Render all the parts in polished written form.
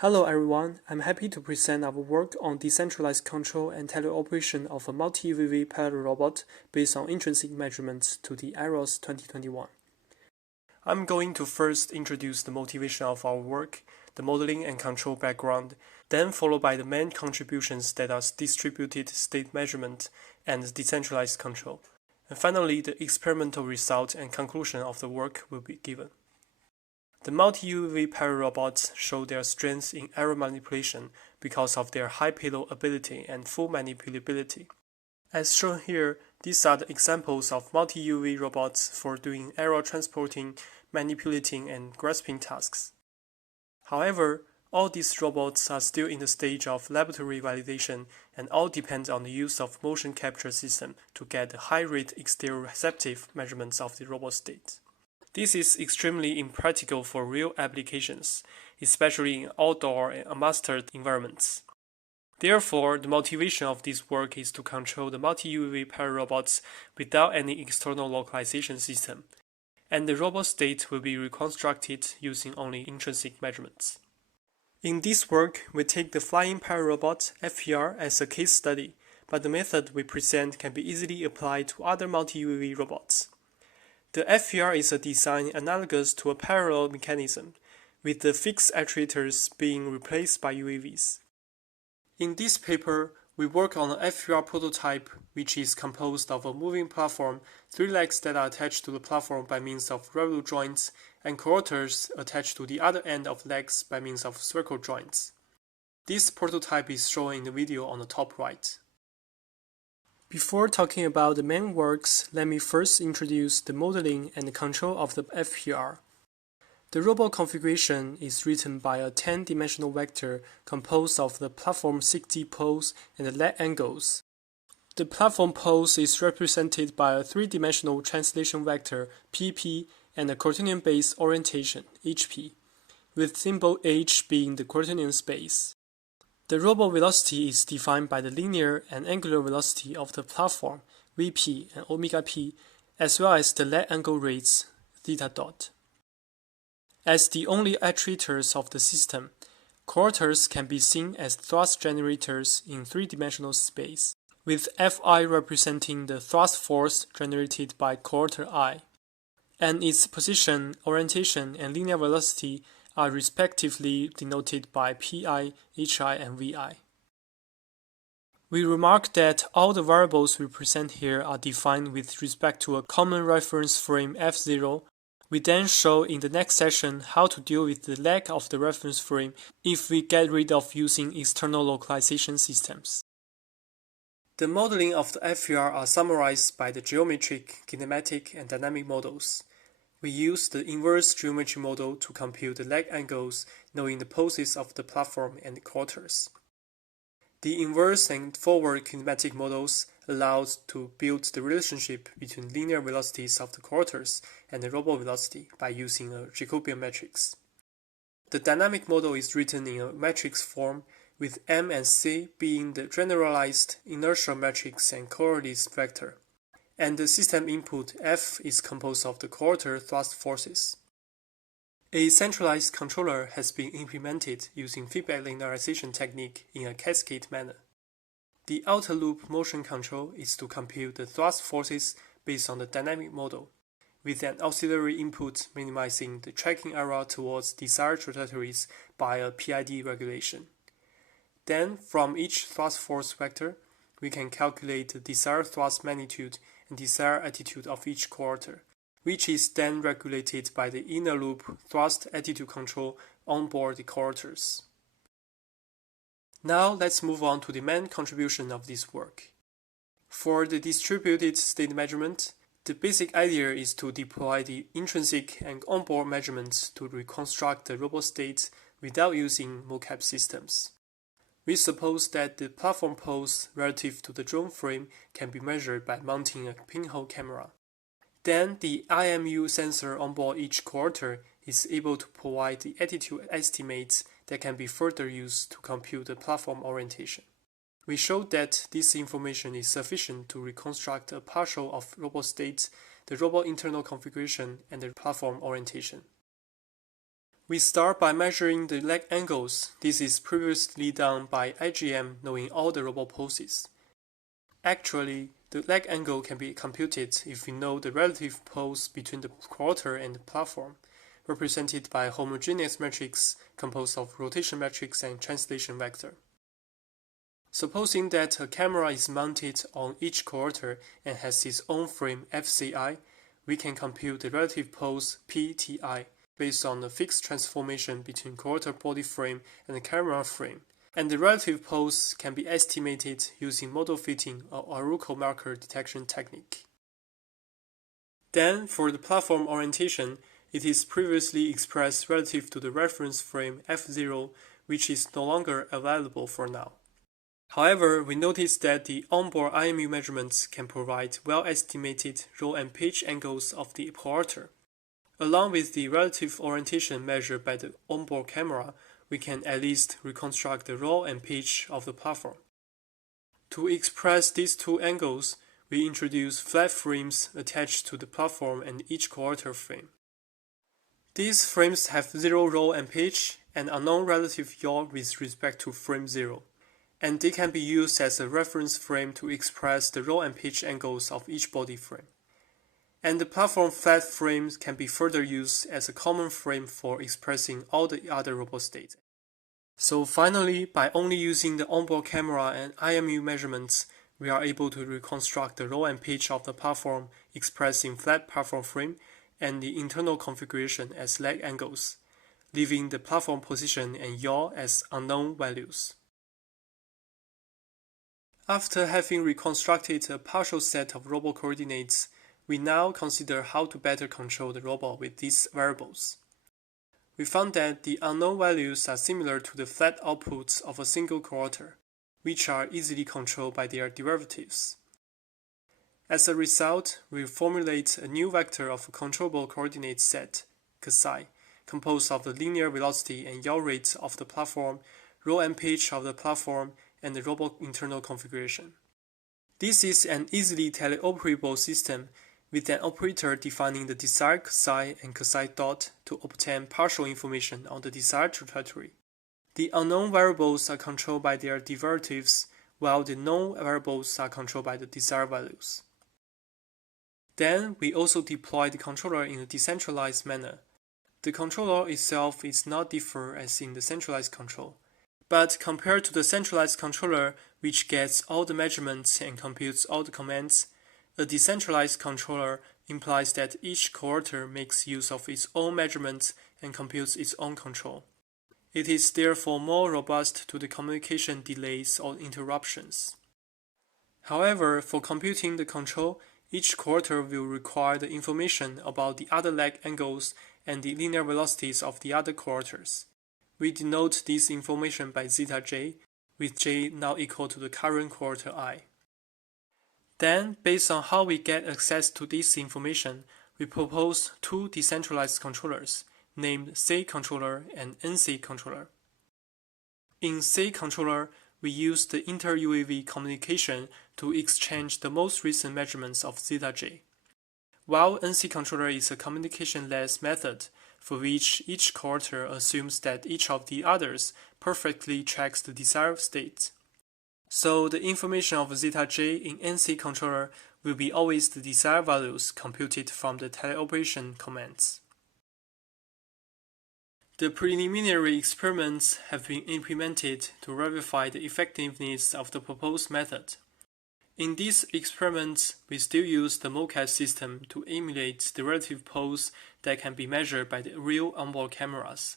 Hello everyone, I'm happy to present our work on decentralized control and teleoperation of a multi-UAV parallel robot based on intrinsic measurements to the IROS 2021. I'm going to first introduce the motivation of our work, the modeling and control background, then followed by the main contributions that are distributed state measurement and decentralized control. And finally, the experimental result and conclusion of the work will be given. The multi-UAV parallel robots show their strengths in error manipulation because of their high payload ability and full manipulability. As shown here, these are the examples of multi-UAV robots for doing error transporting, manipulating, and grasping tasks. However, all these robots are still in the stage of laboratory validation and all depend on the use of motion capture system to get the high-rate exteroreceptive measurements of the robot state. This is extremely impractical for real applications, especially in outdoor and unmastered environments. Therefore, the motivation of this work is to control the multi-UAV parallel robots without any external localization system, and the robot state will be reconstructed using only intrinsic measurements. In this work, we take the flying parallel robot FPR as a case study, but the method we present can be easily applied to other multi-UAV robots. The FPR is a design analogous to a parallel mechanism, with the fixed actuators being replaced by UAVs. In this paper, we work on an FPR prototype which is composed of a moving platform, 3 legs that are attached to the platform by means of revolute joints, and quarters attached to the other end of legs by means of circle joints. This prototype is shown in the video on the top right. Before talking about the main works, let me first introduce the modeling and the control of the FPR. The robot configuration is written by a 10-dimensional vector composed of the platform 6D pose and the leg angles. The platform pose is represented by a 3-dimensional translation vector PP and a coordinate-based orientation HP, with symbol H being the coordinate space. The robot velocity is defined by the linear and angular velocity of the platform, Vp and omega p, as well as the leg angle rates, theta dot. As the only actuators of the system, quarters can be seen as thrust generators in 3-dimensional space, with Fi representing the thrust force generated by quarter I, and its position, orientation, and linear velocity are respectively denoted by Pi, Hi, and Vi. We remark that all the variables we present here are defined with respect to a common reference frame F0. We then show in the next session how to deal with the lack of the reference frame if we get rid of using external localization systems. The modeling of the FPR are summarized by the geometric, kinematic, and dynamic models. We use the inverse geometry model to compute the leg angles, knowing the poses of the platform and the quarters. The inverse and forward kinematic models allow us to build the relationship between linear velocities of the quarters and the robot velocity by using a Jacobian matrix. The dynamic model is written in a matrix form, with M and C being the generalized inertial matrix and coordinates vector, and the system input F is composed of the quarter thrust forces. A centralized controller has been implemented using feedback linearization technique in a cascade manner. The outer loop motion control is to compute the thrust forces based on the dynamic model, with an auxiliary input minimizing the tracking error towards desired trajectories by a PID regulation. Then, from each thrust force vector, we can calculate the desired thrust magnitude and desired attitude of each quarter, which is then regulated by the inner loop thrust attitude control on board the quarters. Now let's move on to the main contribution of this work. For the distributed state measurement, the basic idea is to deploy the intrinsic and onboard measurements to reconstruct the robot state without using mocap systems. We suppose that the platform pose relative to the drone frame can be measured by mounting a pinhole camera. Then the IMU sensor on board each quarter is able to provide the attitude estimates that can be further used to compute the platform orientation. We showed that this information is sufficient to reconstruct a partial of robot states, the robot internal configuration, and the platform orientation. We start by measuring the leg angles. This is previously done by IGM knowing all the robot poses. Actually, the leg angle can be computed if we know the relative pose between the quarter and the platform, represented by a homogeneous matrix composed of rotation matrix and translation vector. Supposing that a camera is mounted on each quarter and has its own frame FCI, we can compute the relative pose PTI based on the fixed transformation between quarter body frame and the camera frame, and the relative pose can be estimated using model fitting or Aruko marker detection technique. Then, for the platform orientation, it is previously expressed relative to the reference frame F0, which is no longer available for now. However, we notice that the onboard IMU measurements can provide well-estimated roll and pitch angles of the quarter. Along with the relative orientation measured by the onboard camera, we can at least reconstruct the roll and pitch of the platform. To express these two angles, we introduce flat frames attached to the platform and each quarter frame. These frames have zero roll and pitch and unknown relative yaw with respect to frame 0, and they can be used as a reference frame to express the roll and pitch angles of each body frame. And the platform flat frames can be further used as a common frame for expressing all the other robot states. So finally, by only using the onboard camera and IMU measurements, we are able to reconstruct the roll and pitch of the platform expressing flat platform frame and the internal configuration as leg angles, leaving the platform position and yaw as unknown values. After having reconstructed a partial set of robot coordinates, we now consider how to better control the robot with these variables. We found that the unknown values are similar to the flat outputs of a single quarter, which are easily controlled by their derivatives. As a result, we formulate a new vector of a controllable coordinate set, Xi, composed of the linear velocity and yaw rate of the platform, roll and pitch of the platform, and the robot internal configuration. This is an easily teleoperable system with an operator defining the desired Xi and Xi dot to obtain partial information on the desired trajectory. The unknown variables are controlled by their derivatives, while the known variables are controlled by the desired values. Then we also deploy the controller in a decentralized manner. The controller itself is not different as in the centralized control. But compared to the centralized controller, which gets all the measurements and computes all the commands, a decentralized controller implies that each quarter makes use of its own measurements and computes its own control. It is therefore more robust to the communication delays or interruptions. However, for computing the control, each quarter will require the information about the other leg angles and the linear velocities of the other quarters. We denote this information by zeta j, with j now equal to the current quarter I. Then, based on how we get access to this information, we propose two decentralized controllers, named C controller and NC controller. In C controller, we use the inter-UAV communication to exchange the most recent measurements of zeta j, while NC controller is a communication-less method for which each quarter assumes that each of the others perfectly tracks the desired state. So the information of zeta j in NC controller will be always the desired values computed from the teleoperation commands. The preliminary experiments have been implemented to verify the effectiveness of the proposed method. In these experiments, we still use the MoCAD system to emulate the relative pose that can be measured by the real onboard cameras,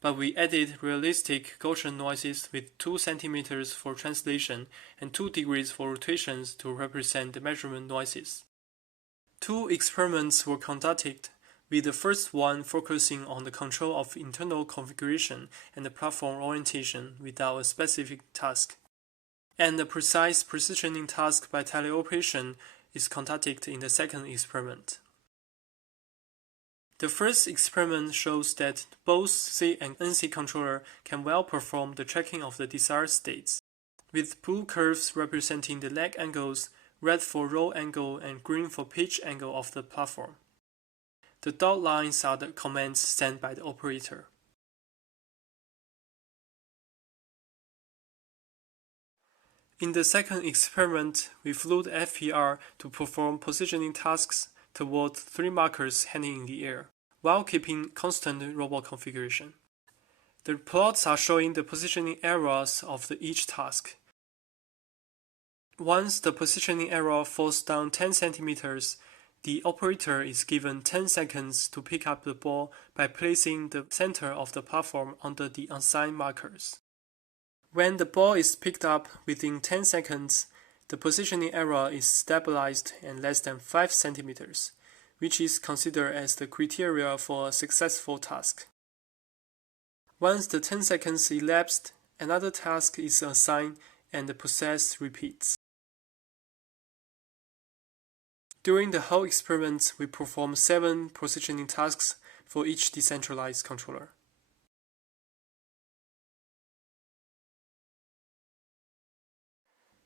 but we added realistic Gaussian noises with 2 cm for translation and 2 degrees for rotations to represent the measurement noises. 2 experiments were conducted, with the first one focusing on the control of internal configuration and the platform orientation without a specific task, and the precise positioning task by teleoperation is conducted in the second experiment. The first experiment shows that both C and NC controller can well perform the tracking of the desired states, with blue curves representing the leg angles, red for roll angle, and green for pitch angle of the platform. The dot lines are the commands sent by the operator. In the second experiment, we flew the FPR to perform positioning tasks toward 3 markers hanging in the air, while keeping constant robot configuration. The plots are showing the positioning errors of each task. Once the positioning error falls down 10 centimeters, the operator is given 10 seconds to pick up the ball by placing the center of the platform under the assigned markers. When the ball is picked up within 10 seconds, the positioning error is stabilized and less than 5 centimeters, which is considered as the criteria for a successful task. Once the 10 seconds elapsed, another task is assigned and the process repeats. During the whole experiment, we performed 7 positioning tasks for each decentralized controller.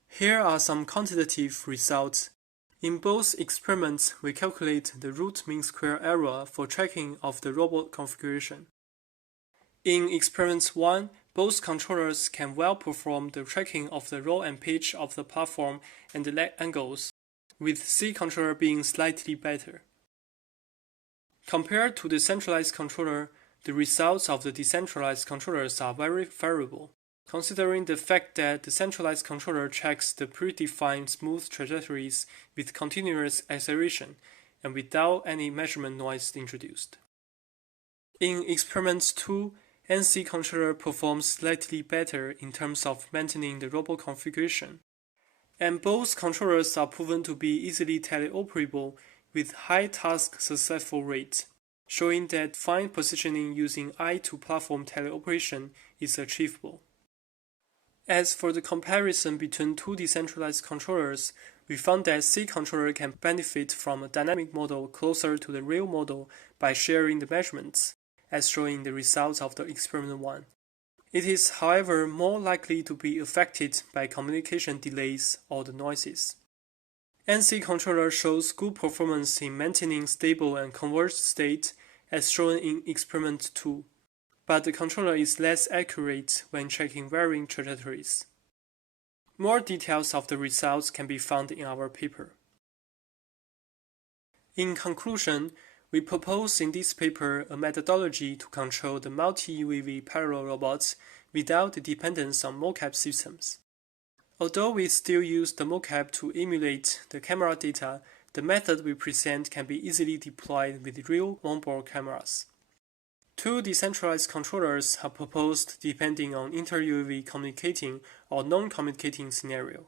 Here are some quantitative results. In both experiments, we calculate the root mean square error for tracking of the robot configuration. In experiment 1, both controllers can well perform the tracking of the roll and pitch of the platform and the leg angles, with C controller being slightly better. Compared to the centralized controller, the results of the decentralized controllers are very variable, considering the fact that the centralized controller tracks the predefined smooth trajectories with continuous acceleration and without any measurement noise introduced. In experiment 2, NC controller performs slightly better in terms of maintaining the robot configuration, and both controllers are proven to be easily teleoperable with high task successful rate, showing that fine positioning using eye-to-platform teleoperation is achievable. As for the comparison between 2 decentralized controllers, we found that C controller can benefit from a dynamic model closer to the real model by sharing the measurements, as shown in the results of the experiment 1. It is, however, more likely to be affected by communication delays or the noises. NC controller shows good performance in maintaining stable and converged state as shown in experiment 2, but the controller is less accurate when tracking varying trajectories. More details of the results can be found in our paper. In conclusion, we propose in this paper a methodology to control the multi-UAV parallel robots without the dependence on mocap systems. Although we still use the mocap to emulate the camera data, the method we present can be easily deployed with real onboard cameras. 2 decentralized controllers are proposed depending on inter-UAV communicating or non-communicating scenario.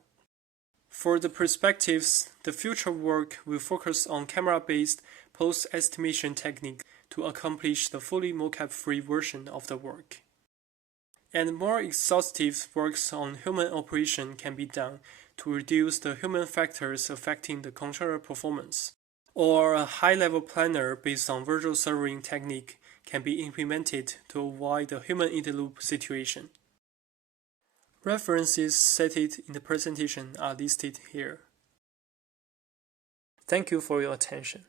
For the perspectives, the future work will focus on camera-based post-estimation technique to accomplish the fully mocap-free version of the work. And more exhaustive works on human operation can be done to reduce the human factors affecting the controller performance. Or a high-level planner based on virtual servering technique can be implemented to avoid the human in-the-loop situation. References cited in the presentation are listed here. Thank you for your attention.